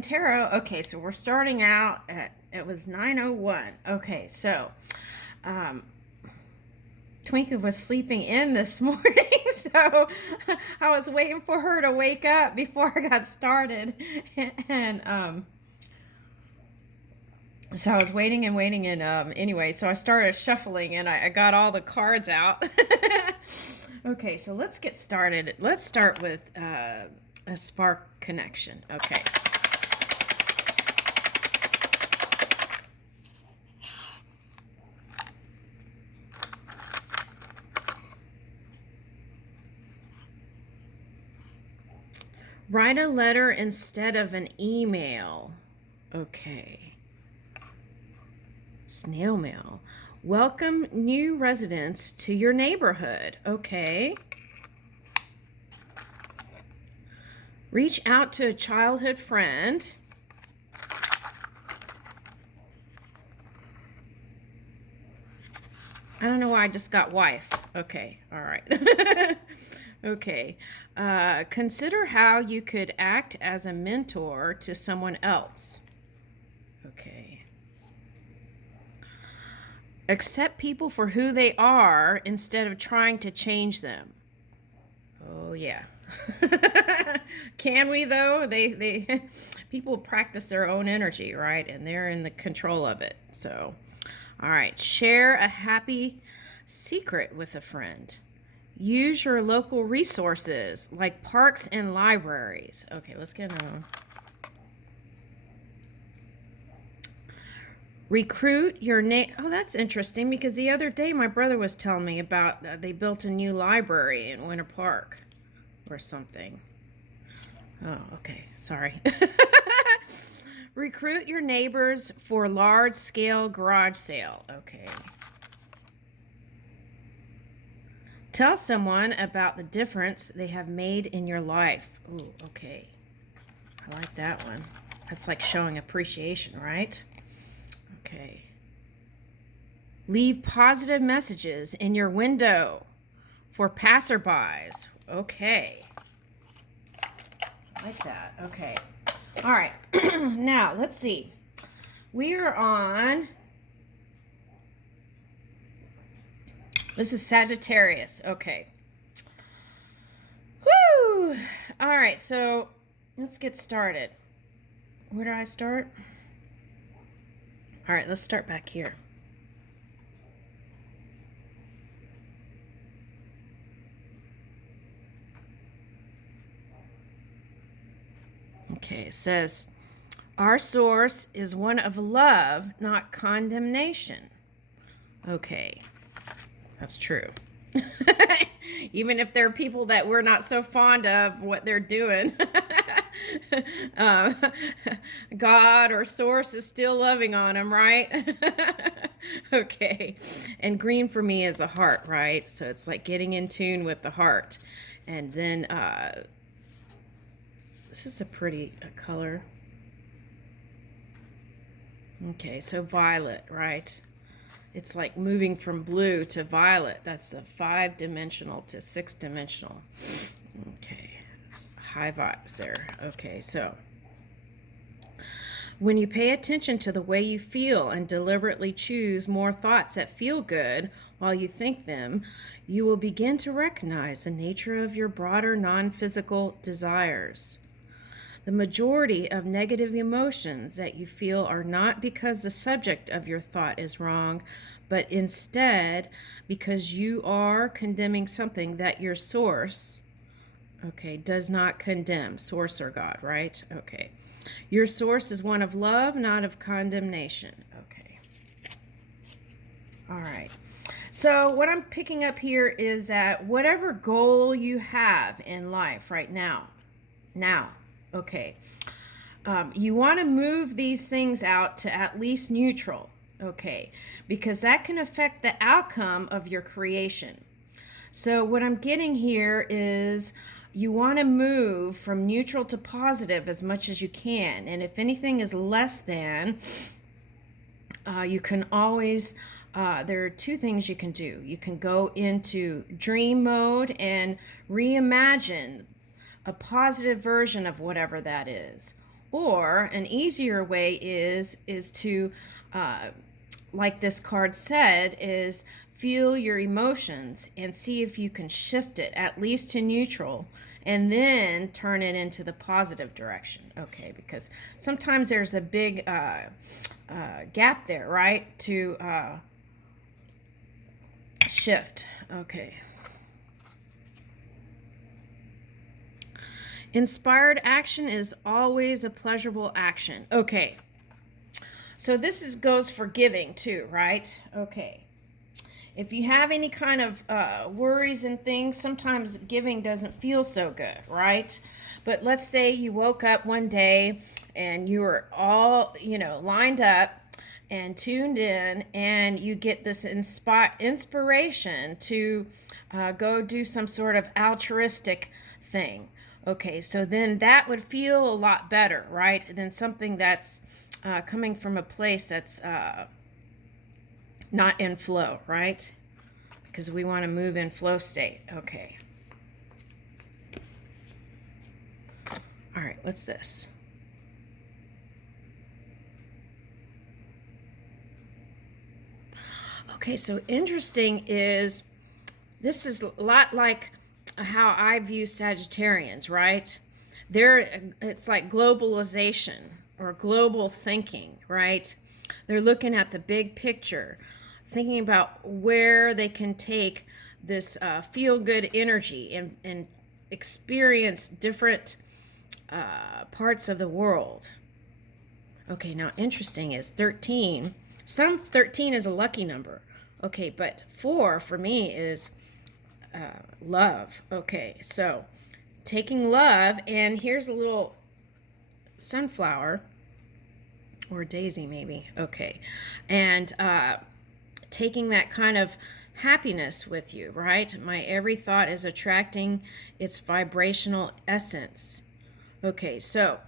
Tarot. Okay, so we're starting out at, it was 9:01. Okay, so um Twinkie was sleeping in this morning, so I was waiting for her to wake up before I got started. And so I was waiting and waiting, and anyway, so I started shuffling, and I got all the cards out. Okay, so let's get started. Let's start with a spark connection. Okay. Write a letter instead of an email. Okay. Snail mail. Welcome new residents to your neighborhood. Okay. Reach out to a childhood friend. I don't know why I just got wife. Okay. All right. Okay. Consider how you could act as a mentor to someone else. Okay. Accept people for who they are instead of trying to change them. Oh yeah. Can we though? They people practice their own energy, right? And they're in the control of it. So, all right. Share a happy secret with a friend. Use your local resources like parks and libraries. Okay, let's get on. Recruit your name. Oh, that's interesting because the other day my brother was telling me about they built a new library in Winter Park or something. Oh, okay. Sorry. Recruit your neighbors for large-scale garage sale. Okay. Tell someone about the difference they have made in your life. Ooh, okay. I like that one. That's like showing appreciation, right? Okay. Leave positive messages in your window for passerbys. Okay. I like that. Okay. All right. Now, let's see. We are on... This is Sagittarius. Okay. Woo! All right, so let's get started. Where do I start? All right, let's start back here. Okay, it says, our source is one of love, not condemnation. Okay, that's true. Even if there are people that we're not so fond of what they're doing, God or source is still loving on them, right? Okay. And green for me is a heart, right? So it's like getting in tune with the heart. And then this is a pretty color. Okay, so violet, right? It's like moving from blue to violet. That's a 5-dimensional to 6-dimensional. Okay, it's high vibes there. Okay, so when you pay attention to the way you feel and deliberately choose more thoughts that feel good while you think them, you will begin to recognize the nature of your broader non-physical desires. The majority of negative emotions that you feel are not because the subject of your thought is wrong, but instead because you are condemning something that your source, okay, does not condemn. Source or God, right? Okay. Your source is one of love, not of condemnation. Okay. All right. So what I'm picking up here is that whatever goal you have in life right now, okay, you want to move these things out to at least neutral, okay, because that can affect the outcome of your creation. So what I'm getting here is you want to move from neutral to positive as much as you can, and if anything is less than, you can always there are two things you can do. You can go into dream mode and reimagine a positive version of whatever that is. Or an easier way is to, like this card said, is feel your emotions and see if you can shift it at least to neutral and then turn it into the positive direction. Okay, because sometimes there's a big gap there, right, to shift. Okay. Inspired action is always a pleasurable action. Okay. So this goes for giving too, right? Okay. If you have any kind of worries and things, sometimes giving doesn't feel so good, right? But let's say you woke up one day and you were all, lined up and tuned in, and you get this inspiration to go do some sort of altruistic thing. Okay, so then that would feel a lot better, right? Than something that's coming from a place that's not in flow, right? Because we want to move in flow state. Okay. All right, what's this? Okay, so interesting is this is a lot like how I view Sagittarians, right? It's like globalization or global thinking, right? They're looking at the big picture, thinking about where they can take this feel-good energy and experience different parts of the world. Okay, now interesting is 13. 13 is a lucky number. Okay, but 4 for me is love. Okay, so taking love, and here's a little sunflower or daisy maybe. Okay, and taking that kind of happiness with you, right? My every thought is attracting its vibrational essence. Okay, so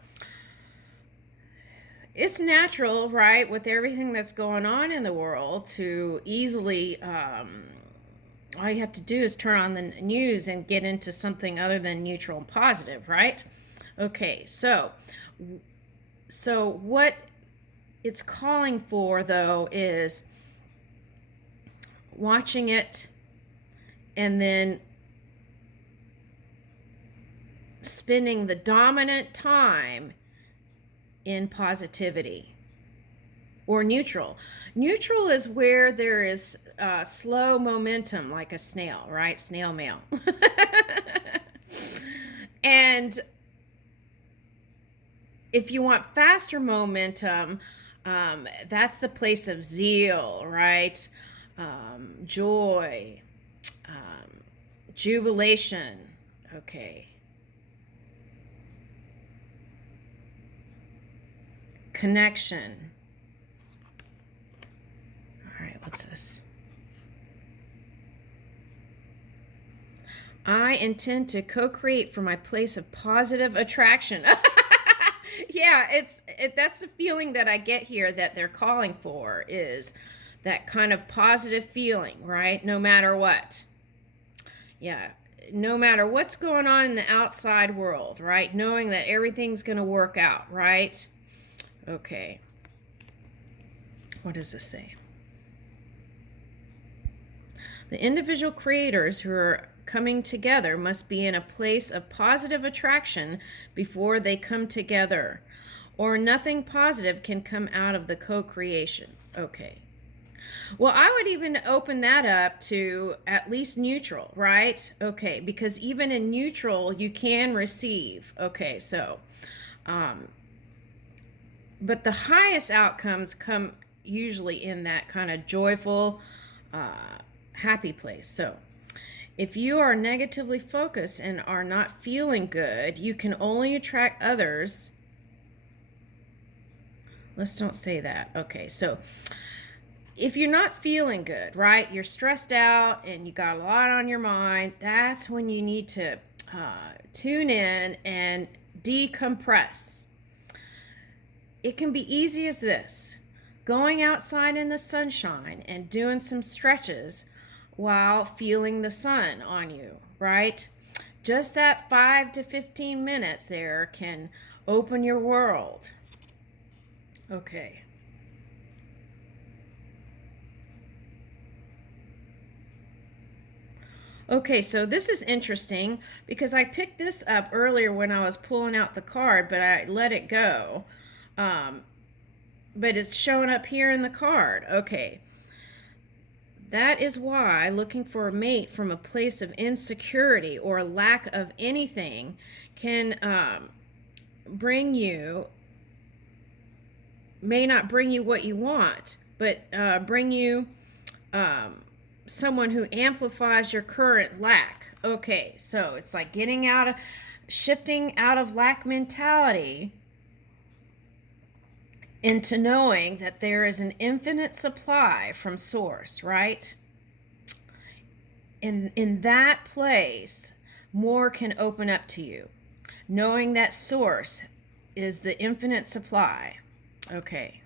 it's natural, right, with everything that's going on in the world to easily, all you have to do is turn on the news and get into something other than neutral and positive, right? Okay, so what it's calling for, though, is watching it and then spending the dominant time in positivity or neutral. Neutral is where there is slow momentum, like a snail, right? Snail mail. And if you want faster momentum, that's the place of zeal, right? Joy, jubilation. Okay. Connection. All right, what's this? I intend to co-create from my place of positive attraction. Yeah, that's the feeling that I get here that they're calling for, is that kind of positive feeling, right? No matter what. Yeah, no matter what's going on in the outside world, right? Knowing that everything's going to work out, right? Okay. What does this say? The individual creators who are coming together must be in a place of positive attraction before they come together, or nothing positive can come out of the co-creation. Okay. Well, I would even open that up to at least neutral, right? Okay, because even in neutral, you can receive. Okay, so, but the highest outcomes come usually in that kind of joyful, happy place. So, if you are negatively focused and are not feeling good, you can only attract others. Let's don't say that. Okay, so if you're not feeling good, right, you're stressed out and you got a lot on your mind, that's when you need to tune in and decompress. It can be easy as this: going outside in the sunshine and doing some stretches while feeling the sun on you, right? Just that 5 to 15 minutes there can Open your world. Okay. Okay, so this is interesting because I picked this up earlier when I was pulling out the card, but I let it go. Um, but it's showing up here in the card. Okay. That is why looking for a mate from a place of insecurity or lack of anything can bring you, may not bring you what you want, but bring you someone who amplifies your current lack. Okay, so it's like shifting out of lack mentality into knowing that there is an infinite supply from source, right? In that place, more can open up to you. Knowing that source is the infinite supply. Okay.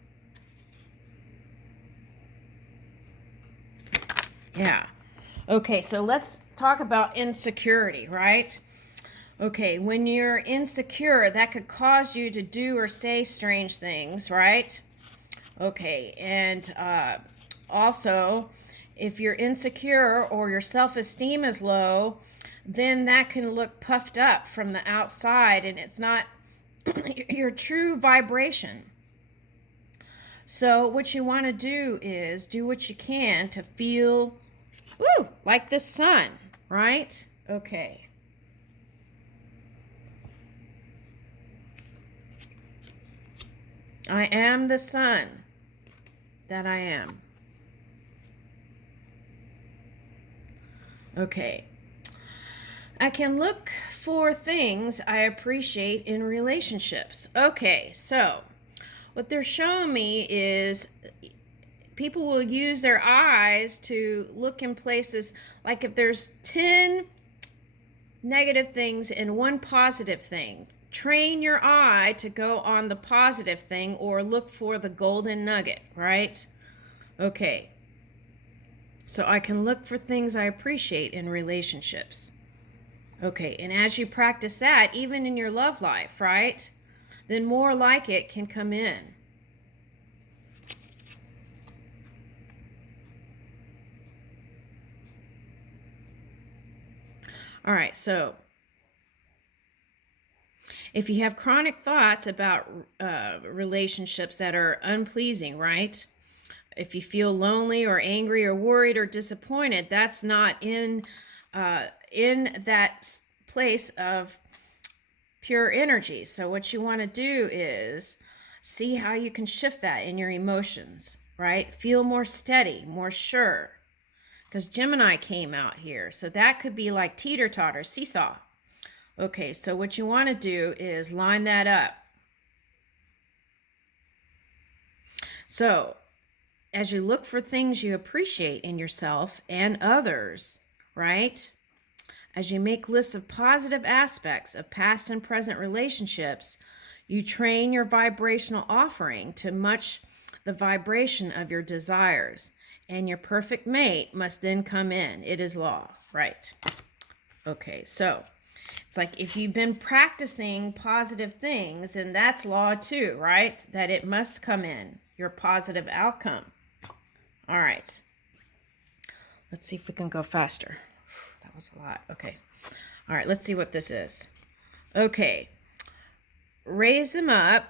Yeah. Okay, so let's talk about insecurity, right? Okay, when you're insecure, that could cause you to do or say strange things, right? Okay, and also, if you're insecure or your self-esteem is low, then that can look puffed up from the outside and it's not your true vibration. So what you want to do is do what you can to feel like the sun, right? Okay. I am the sun that I am. Okay. I can look for things I appreciate in relationships. Okay, so what they're showing me is people will use their eyes to look in places, like if there's 10 negative things and one positive thing, train your eye to go on the positive thing or look for the golden nugget, right? Okay. So I can look for things I appreciate in relationships. Okay, and as you practice that, even in your love life, right? Then more like it can come in. All right, so if you have chronic thoughts about relationships that are unpleasing, right? If you feel lonely or angry or worried or disappointed, that's not in that place of pure energy. So what you want to do is see how you can shift that in your emotions, right? Feel more steady, more sure. Because Gemini came out here. So that could be like teeter-totter, seesaw. Okay, so what you want to do is line that up. So as you look for things you appreciate in yourself and others, right? As you make lists of positive aspects of past and present relationships, you train your vibrational offering to match the vibration of your desires, and your perfect mate must then come in. It is law, right? Okay, so it's like if you've been practicing positive things, then that's law too, right? That it must come in, your positive outcome. All right. Let's see if we can go faster. That was a lot. Okay. All right, let's see what this is. Okay. Raise them up.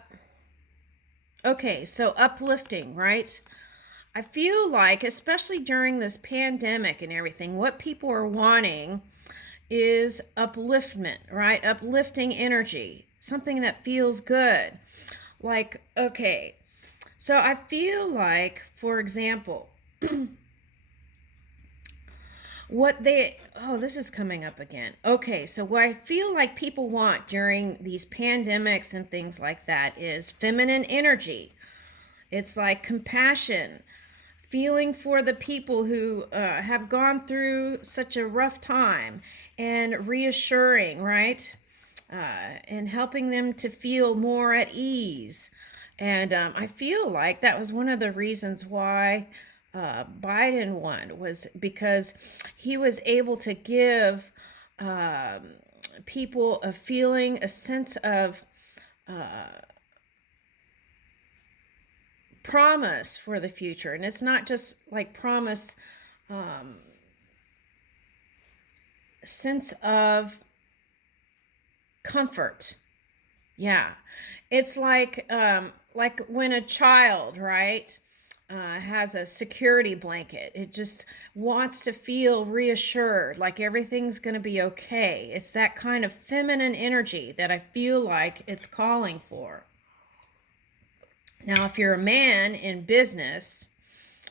Okay, so uplifting, right? I feel like, especially during this pandemic and everything, what people are wanting is upliftment, right? Uplifting energy, something that feels good. Like, okay, so I feel like, for example, this is coming up again. Okay, so what I feel like people want during these pandemics and things like that is feminine energy. It's like compassion, feeling for the people who have gone through such a rough time, and reassuring, right? And helping them to feel more at ease. And I feel like that was one of the reasons why Biden won, was because he was able to give people a feeling, a sense of promise for the future. And it's not just like promise, sense of comfort. Yeah. It's like when a child, right, has a security blanket. It just wants to feel reassured, like everything's going to be okay. It's that kind of feminine energy that I feel like it's calling for. Now, if you're a man in business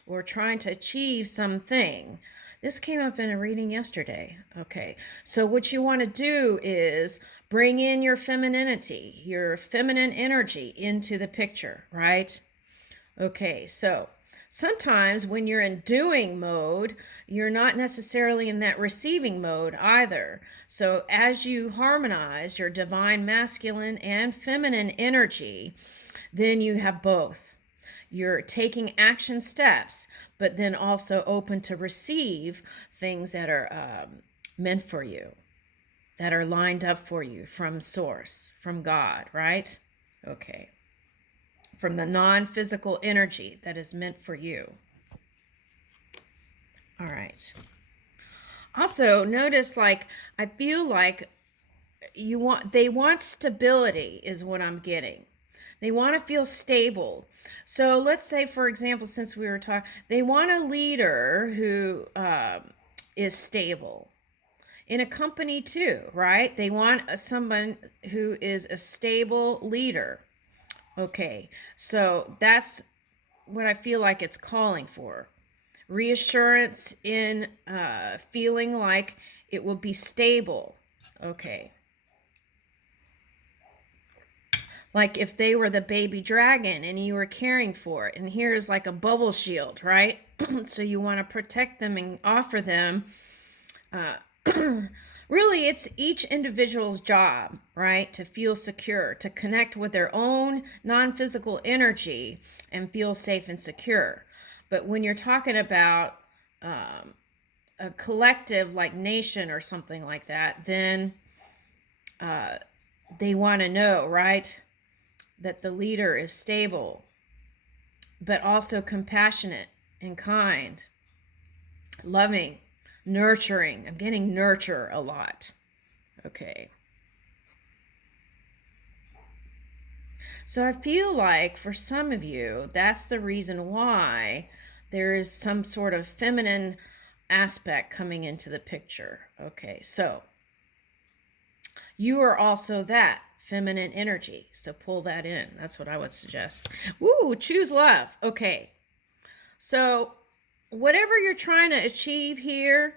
or trying to achieve something, this came up in a reading yesterday. Okay, so what you want to do is bring in your femininity, your feminine energy into the picture, right? Okay, so sometimes when you're in doing mode, you're not necessarily in that receiving mode either. So as you harmonize your divine masculine and feminine energy, then you have both. You're taking action steps, but then also open to receive things that are meant for you, that are lined up for you from source, from God, right? Okay. From the non-physical energy that is meant for you. All right. Also, notice like I feel like they want stability is what I'm getting. They want to feel stable. So let's say, for example, since we were talking, they want a leader who is stable in a company too, right? They want someone who is a stable leader. Okay, so that's what I feel like it's calling for. Reassurance in feeling like it will be stable. Okay. Like if they were the baby dragon and you were caring for it, and here's like a bubble shield, right? So you want to protect them and offer them. Really, it's each individual's job, right? To feel secure, to connect with their own non-physical energy and feel safe and secure. But when you're talking about a collective like nation or something like that, then they want to know, right, that the leader is stable, but also compassionate and kind, loving, nurturing. I'm getting nurture a lot. Okay. So I feel like for some of you, that's the reason why there is some sort of feminine aspect coming into the picture. Okay, so you are also that feminine energy. So pull that in. That's what I would suggest. Woo, choose love. Okay. So whatever you're trying to achieve here,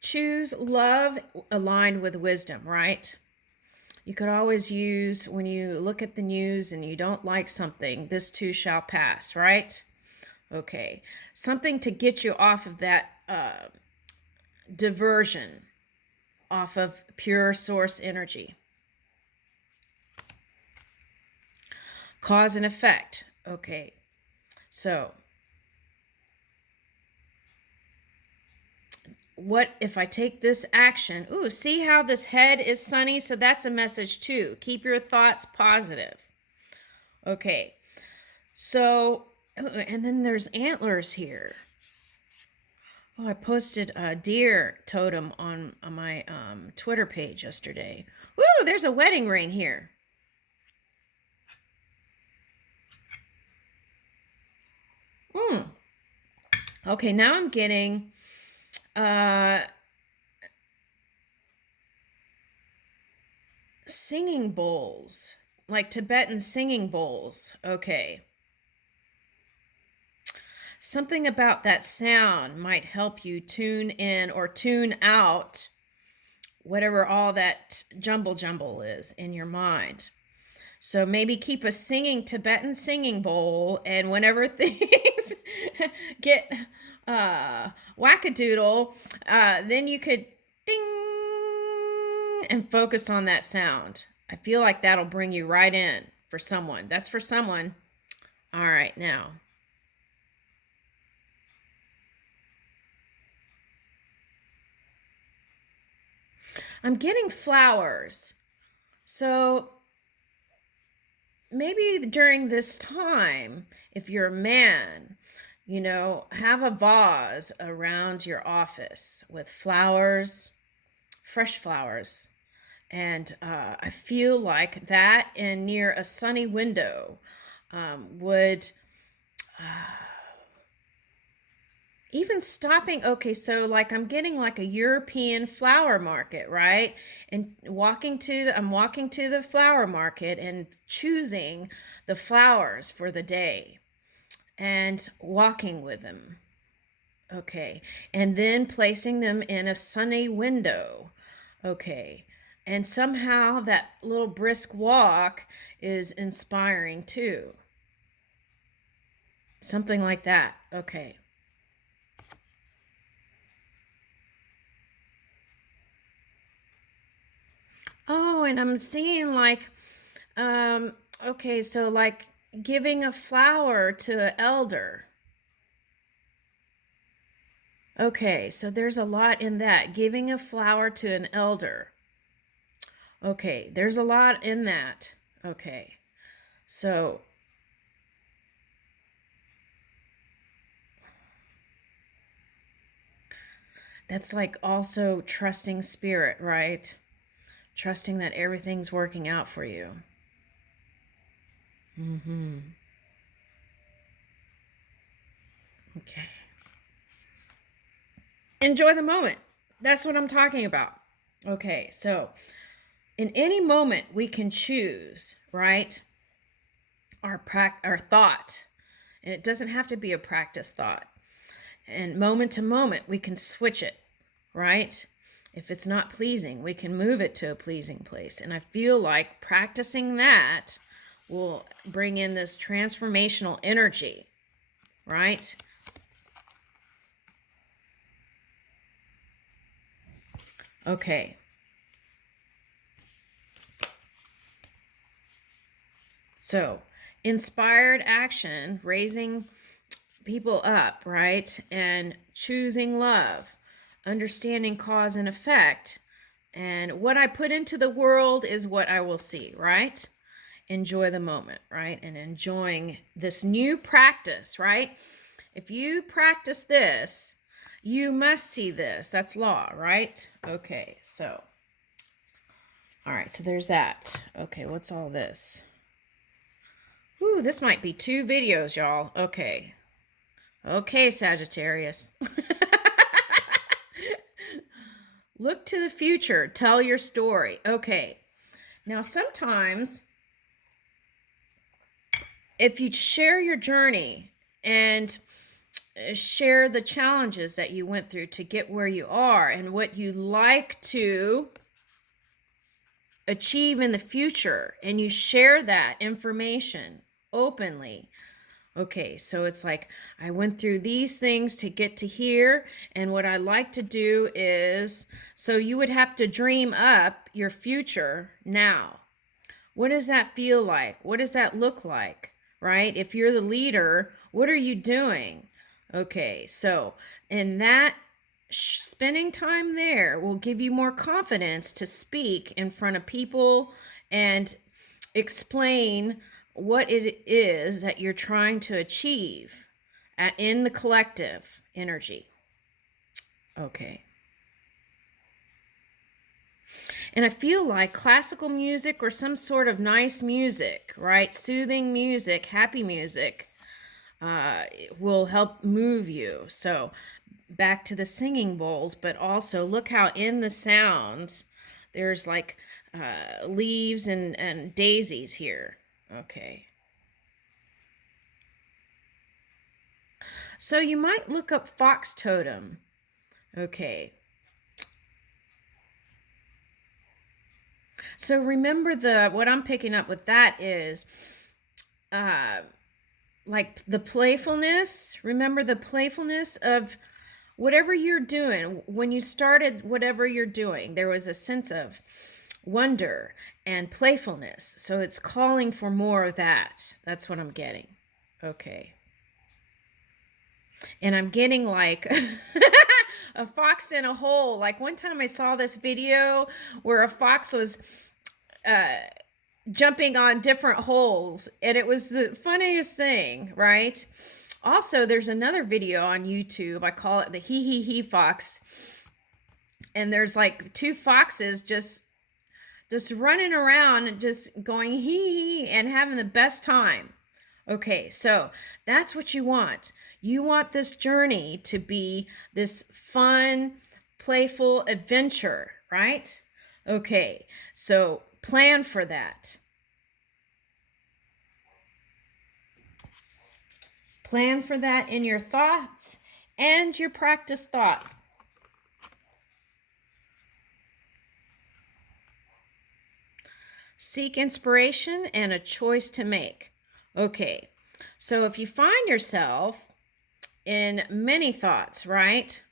choose love aligned with wisdom, right? You could always use, when you look at the news and you don't like something, this too shall pass, right? Okay. Something to get you off of that diversion, off of pure source energy. Cause and effect. Okay. So what if I take this action? Ooh, see how this head is sunny? So that's a message too. Keep your thoughts positive. Okay. So, and then there's antlers here. Oh, I posted a deer totem on my Twitter page yesterday. Woo, there's a wedding ring here. Okay, now I'm getting singing bowls, like Tibetan singing bowls. Okay. Something about that sound might help you tune in or tune out whatever all that jumble is in your mind. So maybe keep a Tibetan singing bowl, and whenever things get wackadoodle, then you could ding and focus on that sound. I feel like that'll bring you right in for someone. That's for someone. All right, now. I'm getting flowers. So maybe during this time, if you're a man, have a vase around your office with flowers, fresh flowers. And I feel like that and near a sunny window would even stopping. Okay, so like I'm getting like a European flower market, right? And I'm walking to the flower market and choosing the flowers for the day and walking with them. Okay, and then placing them in a sunny window. Okay, and somehow that little brisk walk is inspiring too. Something like that. Okay. Oh, and I'm seeing like, okay, so like giving a flower to an elder. Okay, so there's a lot in that. Giving a flower to an elder. Okay, there's a lot in that. Okay, so that's like also trusting spirit, right? Trusting that everything's working out for you. Mm-hmm. Okay. Enjoy the moment. That's what I'm talking about. Okay, so in any moment we can choose, right? Our thought. And it doesn't have to be a practice thought. And moment to moment we can switch it, right? If it's not pleasing, we can move it to a pleasing place. And I feel like practicing that will bring in this transformational energy, right? Okay. So, inspired action, raising people up, right? And choosing love, understanding cause and effect. And what I put into the world is what I will see, right? Enjoy the moment, right? And enjoying this new practice, right? If you practice this, you must see this. That's law, right? Okay, so. All right, so there's that. Okay, what's all this? Ooh, this might be 2 videos, y'all. Okay. Okay, Sagittarius. Look to the future. Tell your story. Okay. Now, sometimes if you share your journey and share the challenges that you went through to get where you are and what you like to achieve in the future, and you share that information openly. Okay, so it's like, I went through these things to get to here, and what I like to do is, so you would have to dream up your future now. What does that feel like? What does that look like, right? If you're the leader, what are you doing? Okay, so, and that spending time there will give you more confidence to speak in front of people and explain what it is that you're trying to achieve in the collective energy. Okay. And I feel like classical music or some sort of nice music, right? Soothing music, happy music, will help move you. So back to the singing bowls, but also look how in the sounds there's like leaves and daisies here. Okay. So you might look up fox totem. Okay. So remember what I'm picking up with that is like the playfulness. Remember the playfulness of whatever you're doing. When you started whatever you're doing, there was a sense of wonder and playfulness. So it's calling for more of that. That's what I'm getting. Okay. And I'm getting like a fox in a hole. Like one time I saw this video where a fox was jumping on different holes, and it was the funniest thing, right? Also, there's another video on YouTube. I call it the he fox. And there's like two foxes just running around and just going hee and having the best time. Okay, so that's what you want. You want this journey to be this fun, playful adventure, right? Okay, so plan for that. Plan for that in your thoughts and your practice thought. Seek inspiration and a choice to make. Okay, so if you find yourself in many thoughts, right?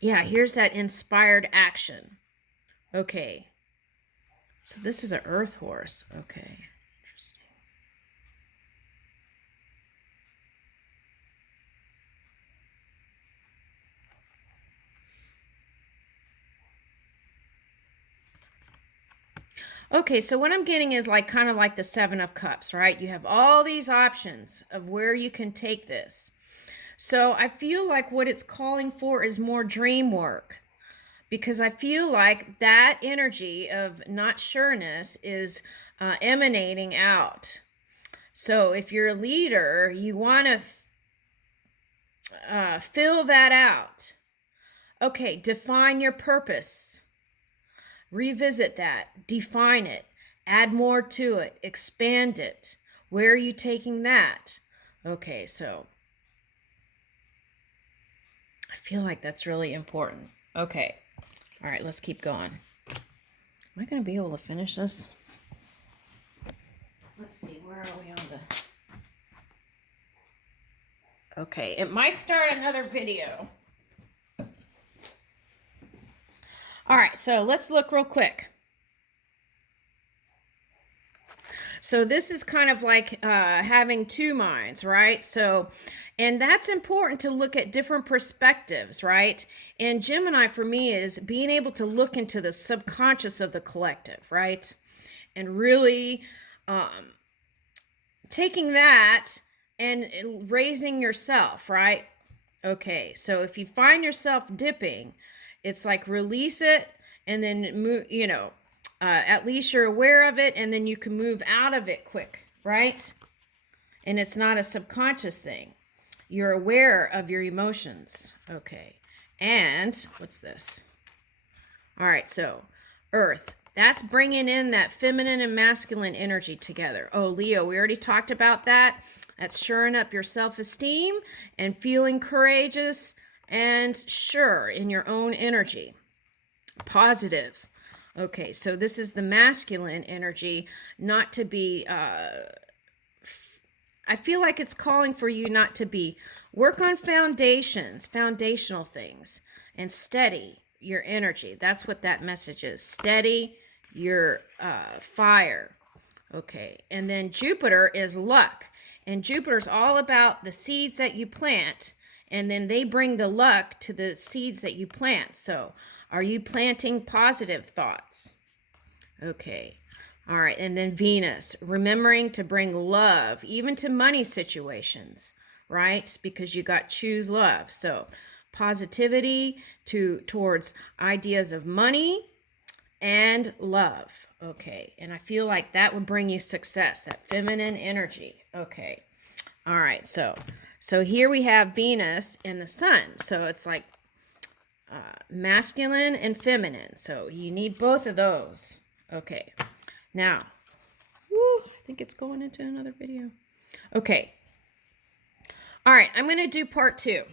Yeah, here's that inspired action. Okay, so this is an earth horse. Okay, interesting. Okay, so what I'm getting is like kind of like the Seven of Cups, right? You have all these options of where you can take this. So I feel like what it's calling for is more dream work, because I feel like that energy of not sureness is emanating out. So if you're a leader, you want to fill that out. Okay, define your purpose. Revisit that, define it, add more to it, expand it. Where are you taking that? Okay, so I feel like that's really important. Okay, all right, let's keep going. Am I going to be able to finish this? Let's see, where are we on the... Okay, it might start another video. All right, so let's look real quick. So this is kind of like having two minds, right? So, and that's important to look at different perspectives, right? And Gemini for me is being able to look into the subconscious of the collective, right? And really taking that and raising yourself, right? Okay, so if you find yourself dipping, it's like release it and then move, at least you're aware of it, and then you can move out of it quick, right? And it's not a subconscious thing. You're aware of your emotions. Okay. And what's this? All right, so Earth. That's bringing in that feminine and masculine energy together. Oh, Leo, we already talked about that. That's shoring up your self-esteem and feeling courageous and sure in your own energy. Positive. Okay, so this is the masculine energy, not to be, I feel like it's calling for you not to be, work on foundational things, and steady your energy. That's what that message is. Steady your fire. Okay, and then Jupiter is luck, and Jupiter's all about the seeds that you plant, and then they bring the luck to the seeds that you plant. So are you planting positive thoughts? Okay. All right. And then Venus, remembering to bring love, even to money situations, right? Because you got choose love. So positivity towards ideas of money and love. Okay. And I feel like that would bring you success, that feminine energy. Okay. All right. So here we have Venus and the sun. So it's like masculine and feminine. So you need both of those. Okay. Now, I think it's going into another video. Okay. All right. I'm going to do part 2.